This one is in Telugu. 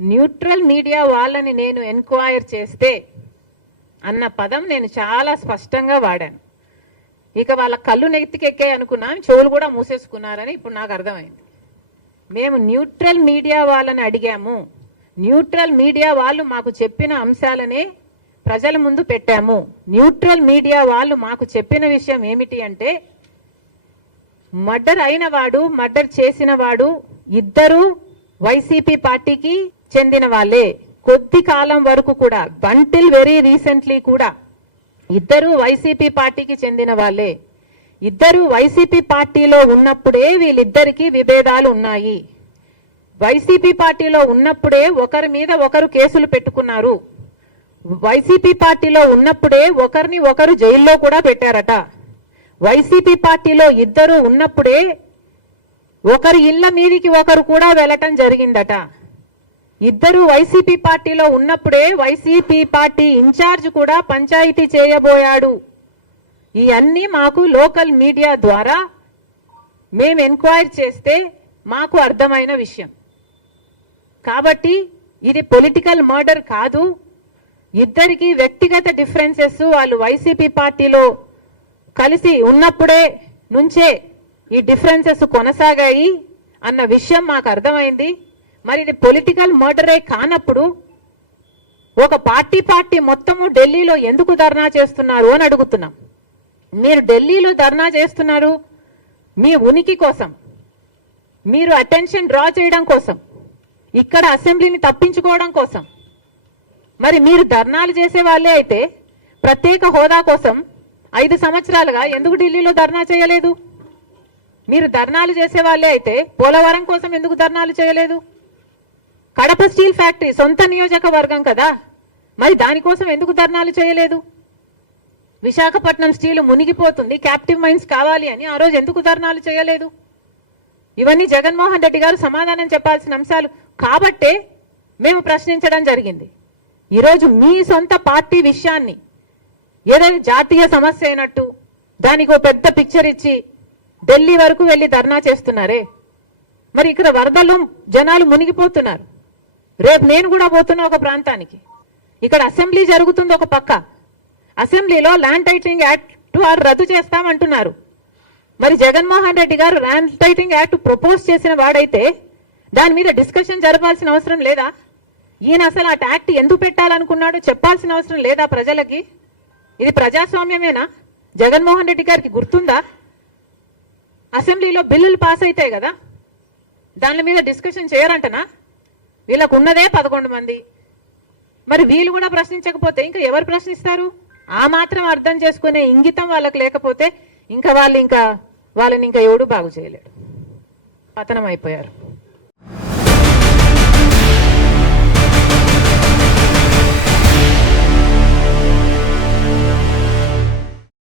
న్యూట్రల్ మీడియా వాళ్ళని నేను ఎన్క్వైర్ చేస్తే అన్న పదం నేను చాలా స్పష్టంగా వాడాను. ఇక వాళ్ళ కళ్ళు నెత్తికెక్కే అనుకున్నాను చెవులు కూడా మూసేసుకున్నారని ఇప్పుడు నాకు అర్థమైంది. మేము న్యూట్రల్ మీడియా వాళ్ళని అడిగాము. న్యూట్రల్ మీడియా వాళ్ళు మాకు చెప్పిన అంశాలనే ప్రజల ముందు పెట్టాము. న్యూట్రల్ మీడియా వాళ్ళు మాకు చెప్పిన విషయం ఏమిటి అంటే మర్డర్ అయిన వాడు మర్డర్ చేసిన వాడు ఇద్దరు వైసీపీ పార్టీకి చెందిన వాళ్ళే. కొద్ది కాలం వరకు కూడా బంటిల్ వెరీ రీసెంట్లీ కూడా ఇద్దరు వైసీపీ పార్టీకి చెందిన వాళ్ళే. ఇద్దరు వైసీపీ పార్టీలో ఉన్నప్పుడే వీళ్ళిద్దరికీ విభేదాలు ఉన్నాయి. వైసీపీ పార్టీలో ఉన్నప్పుడే ఒకరి మీద ఒకరు కేసులు పెట్టుకున్నారు. వైసీపీ పార్టీలో ఉన్నప్పుడే ఒకరిని ఒకరు జైల్లో కూడా పెట్టారట. వైసీపీ పార్టీలో ఇద్దరు ఉన్నప్పుడే ఒకరి ఇళ్ళ మీదికి ఒకరు కూడా వెళ్ళటం జరిగిందట. ఇద్దరు వైసీపీ పార్టీలో ఉన్నప్పుడే వైసీపీ పార్టీ ఇన్ఛార్జ్ కూడా పంచాయతీ చేయబోయాడు. ఇవన్నీ మాకు లోకల్ మీడియా ద్వారా మేము ఎంక్వైరీ చేస్తే మాకు అర్థమైన విషయం. కాబట్టి ఇది పొలిటికల్ మర్డర్ కాదు. ఇద్దరికి వ్యక్తిగత డిఫరెన్సెస్ వాళ్ళు వైసీపీ పార్టీలో కలిసి ఉన్నప్పుడే నుంచే ఈ డిఫరెన్సెస్ కొనసాగాయి అన్న విషయం మాకు అర్థమైంది. మరి ఇది పొలిటికల్ మర్డరే కానప్పుడు ఒక పార్టీ పార్టీ మొత్తము ఢిల్లీలో ఎందుకు ధర్నా చేస్తున్నారు అని అడుగుతున్నాం. మీరు ఢిల్లీలో ధర్నా చేస్తున్నారు మీ ఉనికి కోసం. మీరు అటెన్షన్ డ్రా చేయడం కోసం. ఇక్కడ అసెంబ్లీని తప్పించుకోవడం కోసం. మరి మీరు ధర్నాలు చేసే వాళ్ళే అయితే ప్రత్యేక హోదా కోసం ఐదు సంవత్సరాలుగా ఎందుకు ఢిల్లీలో ధర్నా చేయలేదు? మీరు ధర్నాలు చేసే వాళ్ళే అయితే పోలవరం కోసం ఎందుకు ధర్నాలు చేయలేదు? కడప స్టీల్ ఫ్యాక్టరీ సొంత నియోజకవర్గం కదా. మరి దానికోసం ఎందుకు ధర్నాలు చేయలేదు? విశాఖపట్నం స్టీల్ మునిగిపోతుంది క్యాప్టివ్ మైన్స్ కావాలి అని ఆ రోజు ఎందుకు ధర్నాలు చేయలేదు? ఇవన్నీ జగన్మోహన్ రెడ్డి గారు సమాధానం చెప్పాల్సిన అంశాలు. కాబట్టే మేము ప్రశ్నించడం జరిగింది. ఈరోజు మీ సొంత పార్టీ విషయాన్ని ఏదైనా జాతీయ సమస్య అయినట్టు దానికి ఒక పెద్ద పిక్చర్ ఇచ్చి ఢిల్లీ వరకు వెళ్ళి ధర్నా చేస్తున్నారే. మరి ఇక్కడ వరదలు జనాలు మునిగిపోతున్నారు. రేపు నేను కూడా పోతున్నా ఒక ప్రాంతానికి. ఇక్కడ అసెంబ్లీ జరుగుతుంది ఒక పక్క. అసెంబ్లీలో ల్యాండ్ టైటింగ్ యాక్ట్ వారు రద్దు చేస్తామంటున్నారు. మరి జగన్మోహన్ రెడ్డి గారు ల్యాండ్ టైటింగ్ యాక్ట్ ప్రపోజ్ చేసిన వాడైతే దాని మీద డిస్కషన్ జరపాల్సిన అవసరం లేదా? ఈయన అసలు ఆ యాక్ట్ ఎందుకు పెట్టాలనుకున్నాడో చెప్పాల్సిన అవసరం లేదా ప్రజలకి? ఇది ప్రజాస్వామ్యమేనా? జగన్మోహన్ రెడ్డి గారికి గుర్తుందా? అసెంబ్లీలో బిల్లులు పాస్ అవుతాయి కదా. దాని మీద డిస్కషన్ చేయరంటనా? వీళ్ళకు ఉన్నదే పదకొండు మంది. మరి వీళ్ళు కూడా ప్రశ్నించకపోతే ఇంకా ఎవరు ప్రశ్నిస్తారు? ఆ మాత్రం అర్థం చేసుకునే ఇంగితం వాళ్ళకి లేకపోతే ఇంకా వాళ్ళు ఇంకా వాళ్ళని ఇంకా ఎవడు బాగు చేయలేడు. పతనం అయిపోయారు.